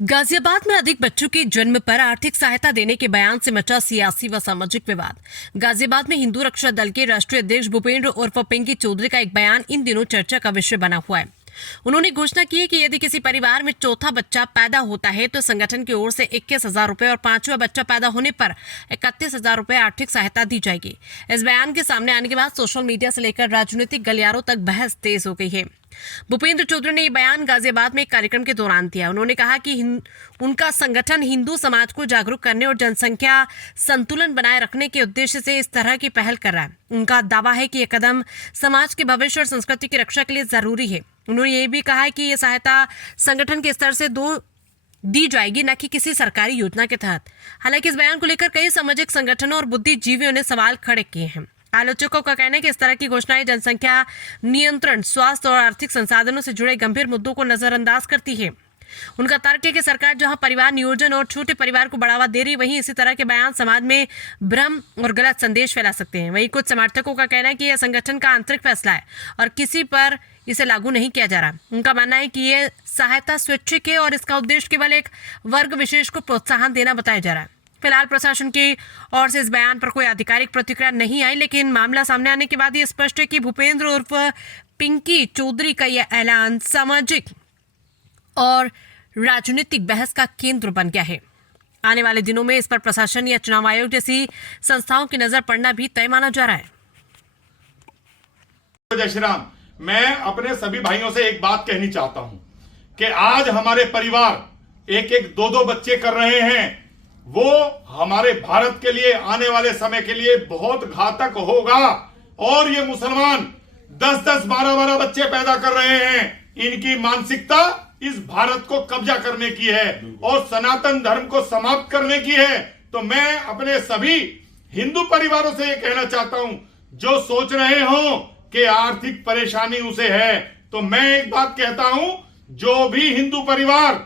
गाजियाबाद में अधिक बच्चों के जन्म पर आर्थिक सहायता देने के बयान से मचा सियासी व सामाजिक विवाद। गाजियाबाद में हिंदू रक्षा दल के राष्ट्रीय अध्यक्ष भूपेंद्र उर्फ पिंकी चौधरी का एक बयान इन दिनों चर्चा का विषय बना हुआ है। उन्होंने घोषणा की है कि यदि किसी परिवार में चौथा बच्चा पैदा होता है तो संगठन की ओर से 21,000 रुपए और पांचवा बच्चा पैदा होने पर 31,000 रुपए आर्थिक सहायता दी जाएगी। इस बयान के सामने आने के बाद सोशल मीडिया से लेकर राजनीतिक गलियारों तक बहस तेज हो गई है। भूपेंद्र चौधरी ने ये बयान गाजियाबाद में एक कार्यक्रम के दौरान दिया। उन्होंने कहा कि उनका संगठन हिंदू समाज को जागरूक करने और जनसंख्या संतुलन बनाए रखने के उद्देश्य से इस तरह की पहल कर रहा है। उनका दावा है कि यह कदम समाज के भविष्य और संस्कृति की रक्षा के लिए जरूरी है। उन्होंने ये भी कहा है कि ये सहायता संगठन के स्तर से दी जाएगी, न कि किसी सरकारी योजना के तहत। हालांकि इस बयान को लेकर कई सामाजिक संगठनों और बुद्धिजीवियों ने सवाल खड़े किए हैं। आलोचकों का कहना है कि इस तरह की घोषणाएं जनसंख्या नियंत्रण, स्वास्थ्य और आर्थिक संसाधनों से जुड़े गंभीर मुद्दों को नजरअंदाज करती है। उनका तर्क है कि सरकार जहां परिवार नियोजन और छोटे परिवार को बढ़ावा दे रही, वहीं इसी तरह के बयान समाज में भ्रम और गलत संदेश फैला सकते हैं। वहीं कुछ समर्थकों का कहना है कि यह संगठन का आंतरिक फैसला है और किसी पर इसे लागू नहीं किया जा रहा। उनका मानना है कि यह सहायता स्वैच्छिक है और इसका उद्देश्य केवल एक वर्ग विशेष को प्रोत्साहन देना बताया जा रहा है। फिलहाल प्रशासन की ओर से इस बयान पर कोई आधिकारिक प्रतिक्रिया नहीं आई, लेकिन मामला सामने आने के बाद ये स्पष्ट है कि भूपेंद्र उर्फ पिंकी चौधरी का यह ऐलान सामाजिक और राजनीतिक बहस का केंद्र बन गया है। आने वाले दिनों में इस पर प्रशासन या चुनाव आयोग जैसी संस्थाओं की नजर पड़ना भी तय माना जा रहा है। जय श्री राम। मैं अपने सभी भाइयों से एक बात कहनी चाहता हूं कि आज हमारे परिवार एक एक दो दो बच्चे कर रहे हैं, वो हमारे भारत के लिए आने वाले समय के लिए बहुत घातक होगा। और ये मुसलमान 10-10, 12-12 बच्चे पैदा कर रहे हैं। इनकी मानसिकता इस भारत को कब्जा करने की है और सनातन धर्म को समाप्त करने की है। तो मैं अपने सभी हिंदू परिवारों से ये कहना चाहता हूं, जो सोच रहे हो कि आर्थिक परेशानी उसे है, तो मैं एक बात कहता हूं, जो भी हिंदू परिवार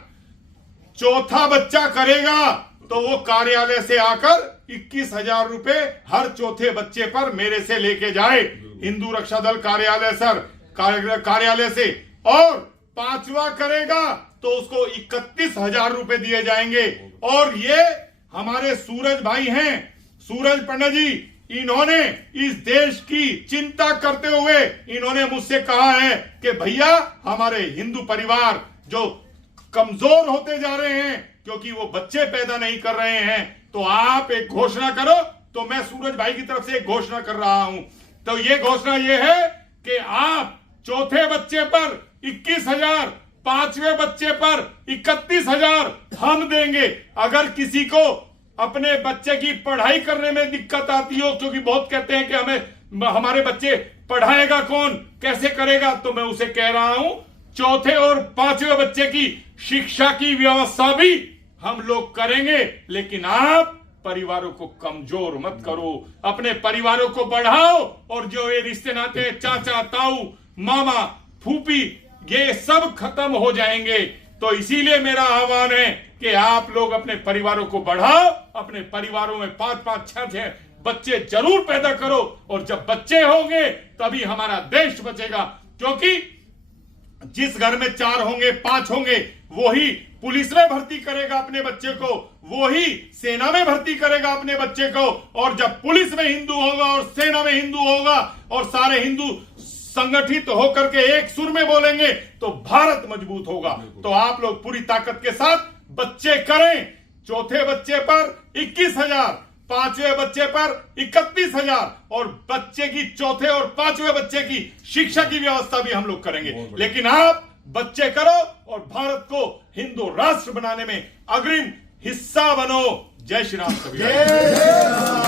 चौथा बच्चा करेगा तो वो कार्यालय से आकर 21,000 रुपए हर चौथे बच्चे पर मेरे से लेके जाए, हिंदू रक्षा दल कार्यालय से। और पांचवा करेगा तो उसको 31,000 रुपए दिए जाएंगे। और ये हमारे सूरज भाई हैं, सूरज पंडित जी, इन्होंने इस देश की चिंता करते हुए इन्होंने मुझसे कहा है कि भैया हमारे हिंदू परिवार जो कमजोर होते जा रहे हैं क्योंकि वो बच्चे पैदा नहीं कर रहे हैं, तो आप एक घोषणा करो। तो मैं सूरज भाई की तरफ से एक घोषणा कर रहा हूं। तो ये घोषणा ये है कि आप चौथे बच्चे पर 21,000, पांचवें बच्चे पर 31,000 हम देंगे। अगर किसी को अपने बच्चे की पढ़ाई करने में दिक्कत आती हो, क्योंकि बहुत कहते हैं कि हमारे बच्चे पढ़ाएगा कौन, कैसे करेगा, तो मैं उसे कह रहा हूं चौथे और पांचवें बच्चे की शिक्षा की व्यवस्था भी हम लोग करेंगे। लेकिन आप परिवारों को कमजोर मत करो, अपने परिवारों को बढ़ाओ। और जो ये रिश्ते नाते चाचा, ताऊ, मामा, फूफी, ये सब खत्म हो जाएंगे। तो इसीलिए मेरा आह्वान है कि आप लोग अपने परिवारों को बढ़ाओ, अपने परिवारों में 5-5, 6-6 बच्चे जरूर पैदा करो। और जब बच्चे होंगे तभी हमारा देश बचेगा। क्योंकि जिस घर में 4 होंगे, 5 होंगे, वही पुलिस में भर्ती करेगा अपने बच्चे को, वही सेना में भर्ती करेगा अपने बच्चे को। और जब पुलिस में हिंदू होगा और सेना में हिंदू होगा और सारे हिंदू संगठित होकर के एक सुर में बोलेंगे तो भारत मजबूत होगा। तो आप लोग पूरी ताकत के साथ बच्चे करें। चौथे बच्चे पर 21,000, पांचवें बच्चे पर 31,000 और बच्चे की चौथे और पांचवें बच्चे की शिक्षा की व्यवस्था भी हम लोग करेंगे। लेकिन आप बच्चे करो और भारत को हिंदू राष्ट्र बनाने में अग्रिम हिस्सा बनो। जय श्री राम।